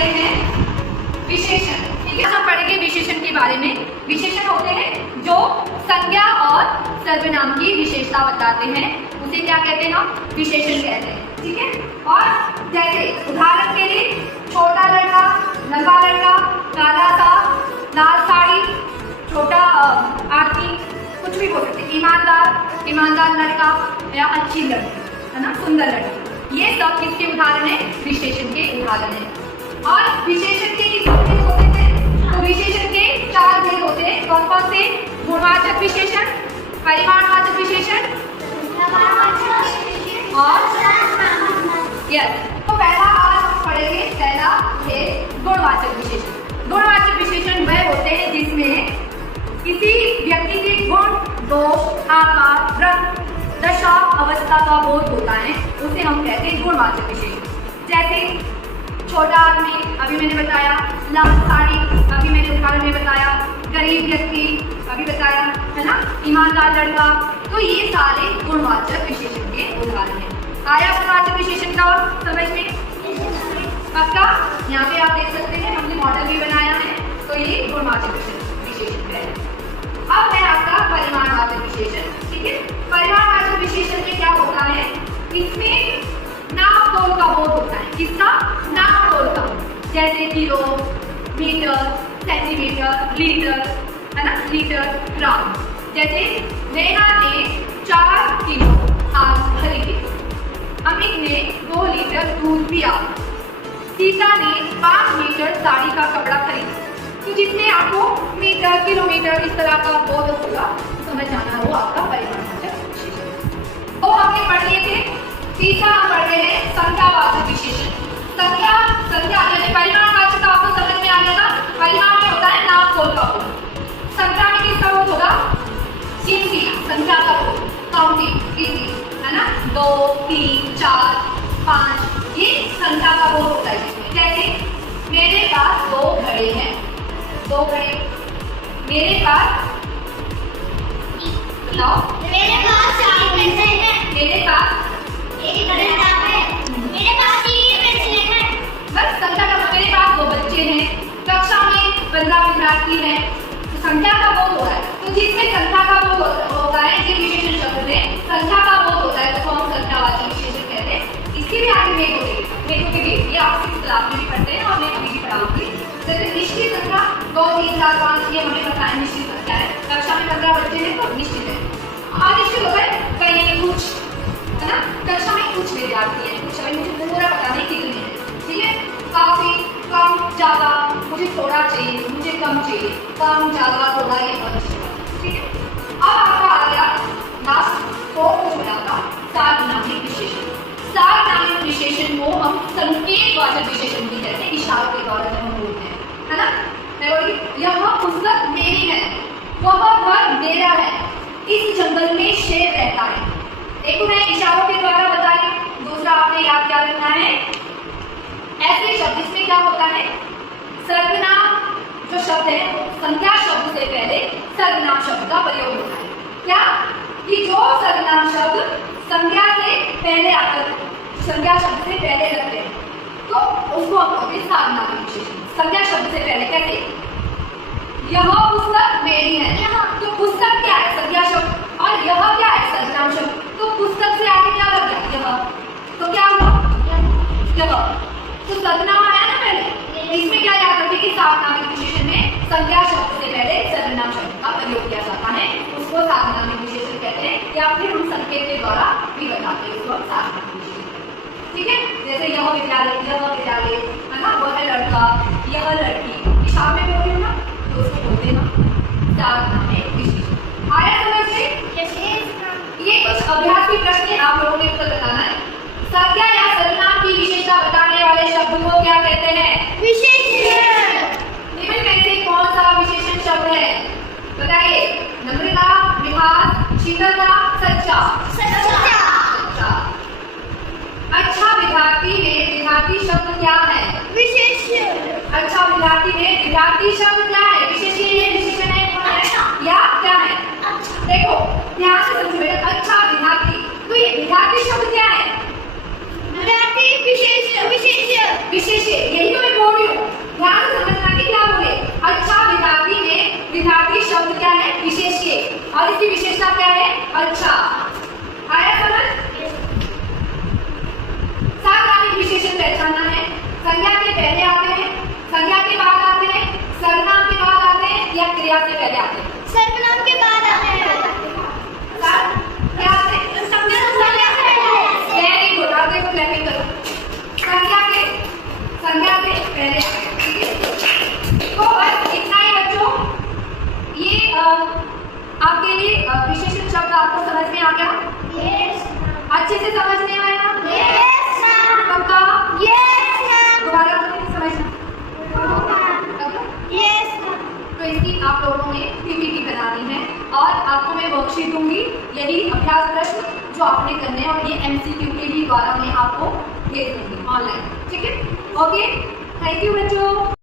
पढ़ते हैं विशेषण। ठीक है, हम पढ़ेंगे विशेषण के बारे में। विशेषण होते हैं जो संज्ञा और सर्वनाम की विशेषता बताते हैं, उसे क्या कहते हैं? हम विशेषण कहते हैं। ठीक है, और जैसे उदाहरण के लिए छोटा लड़का, लंबा लड़का, काला सा, लाल साड़ी, छोटा आदमी, कुछ भी बोल सकते हैं। ईमानदार, ईमानदार लड़का या अच्छी लड़की, है ना, सुंदर लड़की। ये सब किसके उदाहरण है? विशेषण के उदाहरण है। और विशेषण के कितने भेद होते हैं? तो विशेषण के 4 भेद होते हैं। कौन कौन से? गुणवाचक विशेषण, परिमाणवाचक विशेषण और यस। तो पहला आज हम पढ़ेंगे, पहला है गुणवाचक विशेषण। गुणवाचक विशेषण वह होते हैं जिसमें किसी व्यक्ति के गुण, दोष, आकार, रंग, दशा, अवस्था का बोध होता है, उसे हम कहते हैं गुणवाचक विशेषण। जैसे छोटा आदमी, अभी मैंने बताया, लाल साड़ी, अभी मैंने उदाहरण में बताया, गरीब व्यक्ति, अभी बताया, है ना, ईमानदार लड़का। तो ये सारे गुणवाचक विशेषण के उदाहरण हैं। आया गुणवाचक विशेषण का और समझ में? पक्का? यहाँ पे आप देख सकते हैं, हमने मॉडल भी बनाया है। तो ये गुणवाचक विशेषण है। अब है आपका परिमाणवाचक विशेषण। ठीक है, परिमाणवाचक विशेषण में क्या होता है? इसमें नाप तोल का बोध होता है। किसका? नाप तोल का। जैसे किलो, मीटर, सेंटीमीटर, लीटर, है ना, लीटर, ग्राम। जैसे नेहा ने 4 किलो आलू खरीदे, अमित ने 2 लीटर दूध पिया, सीता ने 5 मीटर साड़ी का कपड़ा खरीदा। तो जितने आपको मीटर, किलोमीटर इस तरह का बोध होगा, समझ जाना वो आपका परिमाणवाचक विशेषण। तो हमने पढ़ लिए थे। तीसरा हम पढ़ रहे हैं संख्यावाचक विशेषण। संख्या यानी परिमाणवाचक आपको समझ में आ गया था। परिमाण में होता है नाप तोल का बोध, संख्या में किसका बोध होगा? गिनती, संख्या का बोध, काउंटिंग, गिनती, है ना, 2, 3, 4, 5, ये संख्या का बोध होता है। जैसे मेरे पास 2 घड़े हैं, 2 घड़े। मेरे पास, बताओ, मेरे पास 4 पेंसिल हैं। मेरे पास एक किताब है। मेरे पास 3 पेंसिलें हैं। बस संख्या का। मेरे पास 2 बच्चे हैं, कक्षा में 15 विद्यार्थी हैं। तो संख्या का बोध होता है। तो जिसमें संख्या का बोध होता है, जिस विशेषण शब्द में संख्या का बोध होता है, तो हम संख्यावाचक विशेषण कहते हैं। इसके भी आगे भेद होते हैं, भेदों के भेद, ये आप 6th क्लास में भी पढ़ते हैं और मैं अभी भी पढ़ाऊंगी। जैसे निश्चित संख्या 2, 3, 4, 5, ये हमें पता है निश्चित संख्या है। कक्षा में 15 बच्चे हैं तो निश्चित है। अनिश्चित होता है कहीं कुछ, है ना, कक्षा में कुछ विद्यार्थी हैं, कुछ, अभी मुझे पूरा पता नहीं कितने हैं। ठीक है, काफी, कम, ज्यादा, मुझे थोड़ा चाहिए, मुझे कम चाहिए, कम, ज्यादा, थोड़ा, ये अनिश्चित है। ठीक है, अब आपका आ गया लास्ट 4th में आपका सार्वनामिक विशेषण। सार्वनामिक विशेषण को हम संकेतवाचक विशेषण भी कहते हैं, इशारों के द्वारा जब हम बोलते हैं, है ना। मैं बोली यह पुस्तक मेरी है, वह घर मेरा है, इस जंगल में शेर रहता है। एक मैं इशारों के द्वारा बताई, दूसरा आपने याद क्या रखना है? ऐसे शब्द जिसमें क्या होता है? सर्वनाम जो शब्द है, संख्या शब्द से पहले सर्वनाम शब्द का प्रयोग होता है। क्या? कि जो सर्वनाम शब्द संज्ञा से पहले आकर, संज्ञा शब्द से पहले लगते हैं, तो उसको हम कहते हैं सार्वनामिक विशेषण। संज्ञा शब्द से पहले कैसे? यह पुस्तक मेरी है, तो पुस्तक क्या है? संज्ञा शब्द। और यह क्या है? सर्वनाम शब्द। तो पुस्तक से आगे क्या लग गया? यह। तो क्या हुआ? यह। तो सर्वनाम आया ना पहले। इसमें क्या याद रखें कि सार्वनामिक विशेषण में संज्ञा शब्द से पहले सर्वनाम शब्द का प्रयोग किया जाता है, उसको सार्वनामिक विशेषण कहते हैं। या फिर हम संकेत के द्वारा भी बताते हैं, उसको सार्वनामिक विशेषण। ठीक है, जैसे यह विद्यालय, है ना, वह लड़का, यह लड़की, इशारे में बोल रही हूँ ना, तो उसको बोलते हैं सार्वनामिक विशेषण। आया समझ में? ये कुछ अभ्यास की प्रश्न आप लोगों ने उत्तर बताना है। संज्ञा या सर्वनाम की विशेषता बताने वाले शब्द को क्या कहते हैं? विशेषण। निम्न में से कौन सा विशेषण शब्द है? बताइए। नम्रता, विभास, शीतलता, सच्चा। अच्छा विद्यार्थी में विद्यार्थी शब्द क्या है? विशेषण। अच्छा विद्यार्थी में विद्यार्थी शब्द क्या है? विशेषण है या क्या है? देखो ध्यान से समझो बेटा। अच्छा विद्यार्थी, तो ये विद्यार्थी शब्द क्या है? विशेष, यही तो मैं बोल रही हूँ। और इसकी विशेषता क्या है? अच्छा, आया समझ? सार्वनामिक विशेषण पहचानना है। संज्ञा के पहले आते हैं, संज्ञा के बाद आते हैं, सर्वनाम के बाद आते हैं या क्रिया से पहले आते हैं? सर्वनाम के बाद आते हैं। क्या आते हैं? संज्ञा से पहले। वेरी गुड, आप देखो क्लैपिंग करो। संज्ञा से पहले आते हैं, ठीक है? तो बस इतना ही बच्चों, ये आपके लिए विशेषण शब्द आपको समझ में आ गया? यस अच्छे से समझ में आया? यस पक्का? यस दोबारा समझना। यस तो इसकी आप लोगों ने पीपीटी बनानी है और आपको मैं वर्कशीट दूंगी, यही अभ्यास प्रश्न जो आपने करने हैं और ये एमसीक्यू के ही द्वारा मैं आपको भेज दूंगी ऑनलाइन, ठीक है? ओके, थैंक यू बच्चों।